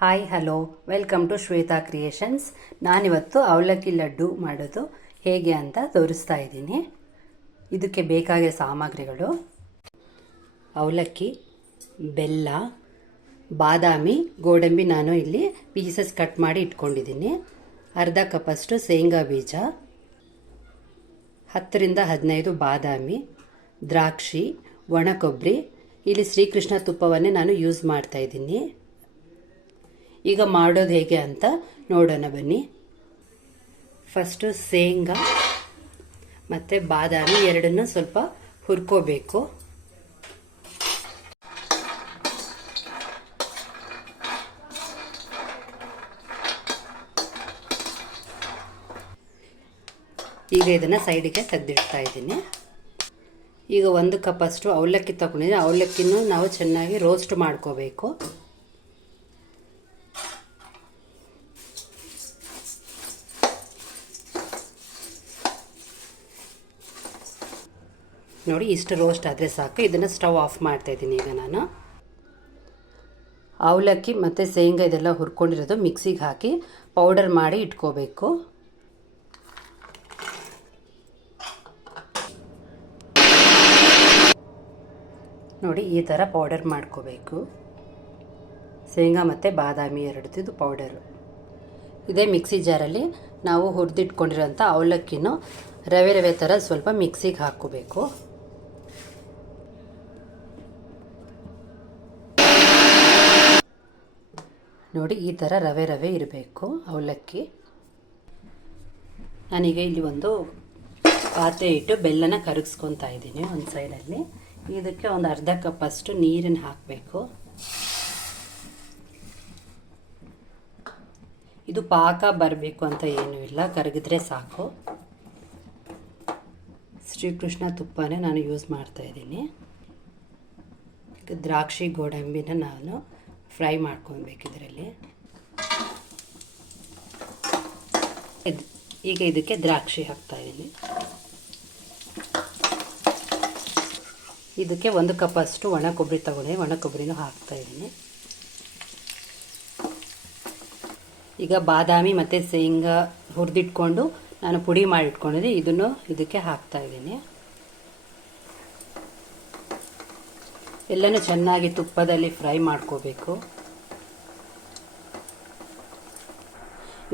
Hi hello welcome to Shweta creations. ನಾನಿವತ್ತು ಅವಲಕ್ಕಿ ಲಡ್ಡು ಮಾಡೋದು ಹೇಗೆ ಅಂತ ತೋರಿಸ್ತಾ ಇದ್ದೀನಿ. ಇದಕ್ಕೆ ಬೇಕಾಗಿರೋ ಸಾಮಗ್ರಿಗಳು: ಅವಲಕ್ಕಿ, ಬೆಲ್ಲ, ಬಾದಾಮಿ, ಗೋಡಂಬಿ ನಾನು ಇಲ್ಲಿ ಪೀಸಸ್ ಕಟ್ ಮಾಡಿ ಇಟ್ಕೊಂಡಿದ್ದೀನಿ. ಅರ್ಧ ಕಪ್ಪಷ್ಟು ಶೇಂಗಾ ಬೀಜ, 10ರಿಂದ 15 ಬಾದಾಮಿ, ದ್ರಾಕ್ಷಿ, ಒಣ ಕೊಬ್ಬರಿ. ಇಲ್ಲಿ ಶ್ರೀಕೃಷ್ಣ ತುಪ್ಪವನ್ನೇ ನಾನು ಯೂಸ್ ಮಾಡ್ತಾ ಇದ್ದೀನಿ. ಈಗ ಮಾಡೋದು ಹೇಗೆ ಅಂತ ನೋಡೋಣ ಬನ್ನಿ. ಫಸ್ಟು ಶೇಂಗಾ ಮತ್ತು ಬಾದಾಮಿ ಎರಡನ್ನು ಸ್ವಲ್ಪ ಹುರ್ಕೋಬೇಕು. ಈಗ ಇದನ್ನು ಸೈಡಿಗೆ ತೆಗೆದಿಡ್ತಾ ಇದ್ದೀನಿ. ಈಗ 1 ಕಪ್ಪಷ್ಟು ಅವಲಕ್ಕಿ ತಗೊಂಡಿದ್ದೀನಿ. ಅವಲಕ್ಕಿನೂ ನಾವು ಚೆನ್ನಾಗಿ ರೋಸ್ಟ್ ಮಾಡ್ಕೋಬೇಕು. ನೋಡಿ, ಇಷ್ಟು ರೋಸ್ಟ್ ಆದರೆ ಸಾಕು. ಇದನ್ನು ಸ್ಟವ್ ಆಫ್ ಮಾಡ್ತಾ ಇದ್ದೀನಿ. ಈಗ ನಾನು ಅವಲಕ್ಕಿ ಮತ್ತು ಶೇಂಗಾ ಇದೆಲ್ಲ ಹುರ್ಕೊಂಡಿರೋದು ಮಿಕ್ಸಿಗೆ ಹಾಕಿ ಪೌಡರ್ ಮಾಡಿ ಇಟ್ಕೋಬೇಕು. ನೋಡಿ, ಈ ಥರ ಪೌಡರ್ ಮಾಡ್ಕೋಬೇಕು. ಶೇಂಗಾ ಮತ್ತು ಬಾದಾಮಿ ಎರಡದ್ದು ಪೌಡರು. ಇದೇ ಮಿಕ್ಸಿ ಜಾರಲ್ಲಿ ನಾವು ಹುರಿದಿಟ್ಕೊಂಡಿರೋಂಥ ಅವಲಕ್ಕಿನೂ ರವೆ ಥರ ಸ್ವಲ್ಪ ಮಿಕ್ಸಿಗೆ ಹಾಕ್ಕೋಬೇಕು. ನೋಡಿ, ಈ ಥರ ರವೆ ಇರಬೇಕು ಅವಲಕ್ಕಿ. ನಾನೀಗ ಇಲ್ಲಿ ಒಂದು ಪಾತ್ರೆ ಇಟ್ಟು ಬೆಲ್ಲನ ಕರಗಿಸ್ಕೊತಾ ಇದ್ದೀನಿ ಒಂದು ಸೈಡಲ್ಲಿ. ಇದಕ್ಕೆ ಒಂದು ಅರ್ಧ ಕಪ್ಪಷ್ಟು ನೀರನ್ನು ಹಾಕಬೇಕು. ಇದು ಪಾಕ ಬರಬೇಕು ಅಂತ ಏನೂ ಇಲ್ಲ, ಕರಗಿದ್ರೆ ಸಾಕು. ಶ್ರೀಕೃಷ್ಣ ತುಪ್ಪನೇ ನಾನು ಯೂಸ್ ಮಾಡ್ತಾ ಇದ್ದೀನಿ. ದ್ರಾಕ್ಷಿ ಗೋಡಂಬಿನ ನಾನು ಫ್ರೈ ಮಾಡ್ಕೊಬೇಕು ಇದರಲ್ಲಿ. ಈಗ ಇದಕ್ಕೆ ದ್ರಾಕ್ಷಿ ಹಾಕ್ತಾ ಇದ್ದೀನಿ. ಇದಕ್ಕೆ 1 ಕಪ್ಪಷ್ಟು ಒಣ ಕೊಬ್ಬರಿ ತಗೊಂಡೆ, ಒಣ ಕೊಬ್ಬರಿನೂ ಹಾಕ್ತಾ ಇದ್ದೀನಿ. ಈಗ ಬಾದಾಮಿ ಮತ್ತು ಶೇಂಗಾ ಹುರಿದಿಟ್ಕೊಂಡು ನಾನು ಪುಡಿ ಮಾಡಿಟ್ಕೊಂಡಿದ್ದೆ, ಇದನ್ನು ಇದಕ್ಕೆ ಹಾಕ್ತಾ ಇದ್ದೀನಿ. ಎಲ್ಲನೂ ಚೆನ್ನಾಗಿ ತುಪ್ಪದಲ್ಲಿ ಫ್ರೈ ಮಾಡ್ಕೋಬೇಕು.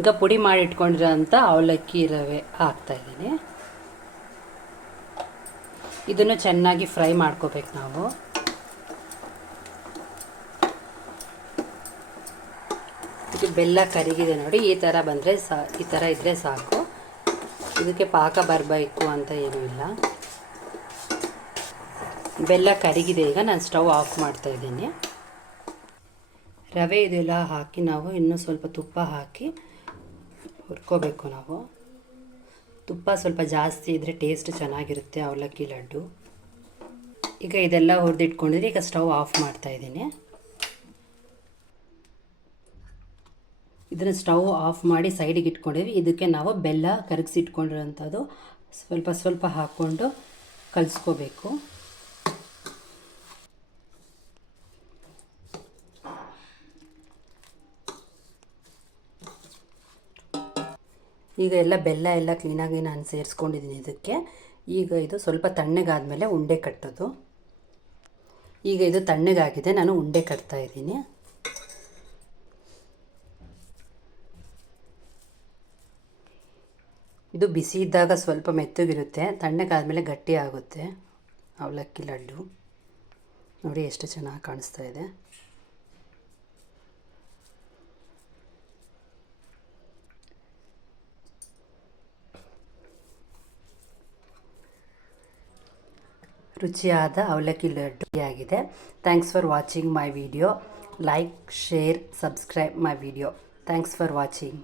ಈಗ ಪುಡಿ ಮಾಡಿಟ್ಕೊಂಡಿರೋಂಥ ಅವಲಕ್ಕಿ ರವೆ ಹಾಕ್ತಾ ಇದ್ದೀನಿ. ಇದನ್ನು ಚೆನ್ನಾಗಿ ಫ್ರೈ ಮಾಡ್ಕೋಬೇಕು ನಾವು. ಇದು ಬೆಲ್ಲ ಕರಿಗಿದೆ ನೋಡಿ, ಈ ಥರ ಬಂದರೆ ಈ ಥರ ಇದ್ದರೆ ಸಾಕು. ಇದಕ್ಕೆ ಪಾಕ ಬರಬೇಕು ಅಂತ ಏನೂ ಇಲ್ಲ. ಬೆಲ್ಲ ಕರಿಗಿದೆ. ಈಗ ನಾನು ಸ್ಟವ್ ಆಫ್ ಮಾಡ್ತಾ ಇದ್ದೀನಿ. ರವೆ ಇದೆಲ್ಲ ಹಾಕಿ ನಾವು ಇನ್ನೂ ಸ್ವಲ್ಪ ತುಪ್ಪ ಹಾಕಿ ಹುರ್ಕೋಬೇಕು ನಾವು. ತುಪ್ಪ ಸ್ವಲ್ಪ ಜಾಸ್ತಿ ಇದ್ದರೆ ಟೇಸ್ಟ್ ಚೆನ್ನಾಗಿರುತ್ತೆ ಅವಲಕ್ಕಿ ಲಡ್ಡು. ಈಗ ಇದೆಲ್ಲ ಹುರಿದಿಟ್ಕೊಂಡಿದ್ರೆ ಈಗ ಸ್ಟವ್ ಆಫ್ ಮಾಡ್ತಾ ಇದ್ದೀನಿ. ಇದನ್ನು ಸ್ಟವ್ ಆಫ್ ಮಾಡಿ ಸೈಡಿಗೆ ಇಟ್ಕೊಂಡಿದ್ವಿ. ಇದಕ್ಕೆ ನಾವು ಬೆಲ್ಲ ಕರಗಿಸಿಟ್ಕೊಂಡಿರೋಂಥದ್ದು ಸ್ವಲ್ಪ ಸ್ವಲ್ಪ ಹಾಕ್ಕೊಂಡು ಕಲಿಸ್ಕೋಬೇಕು. ಈಗ ಎಲ್ಲ ಬೆಲ್ಲ ಎಲ್ಲ ಕ್ಲೀನಾಗಿ ನಾನು ಸೇರಿಸ್ಕೊಂಡಿದ್ದೀನಿ ಇದಕ್ಕೆ. ಈಗ ಇದು ಸ್ವಲ್ಪ ತಣ್ಣಗಾದ್ಮೇಲೆ ಉಂಡೆ ಕಟ್ಟೋದು. ಈಗ ಇದು ತಣ್ಣಗಾಗಿದೆ, ನಾನು ಉಂಡೆ ಕಟ್ತಾ ಇದ್ದೀನಿ. ಇದು ಬಿಸಿ ಇದ್ದಾಗ ಸ್ವಲ್ಪ ಮೆತ್ತಗಿರುತ್ತೆ, ತಣ್ಣಗಾದ್ಮೇಲೆ ಗಟ್ಟಿ ಆಗುತ್ತೆ ಅವಲಕ್ಕಿ ಲಡ್ಡು. ನೋಡಿ ಎಷ್ಟು ಚೆನ್ನಾಗಿ ಕಾಣಿಸ್ತಾ ಇದೆ. ರುಚಿಯಾದ ಅವಲಕ್ಕಿ ಲಡ್ಡು ಆಗಿದೆ. Thanks for watching my video. Like, share, subscribe my video. Thanks for watching.